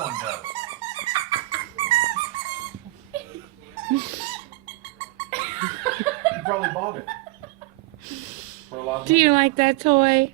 one does. You probably bought it for a lot of Do you money. like that toy?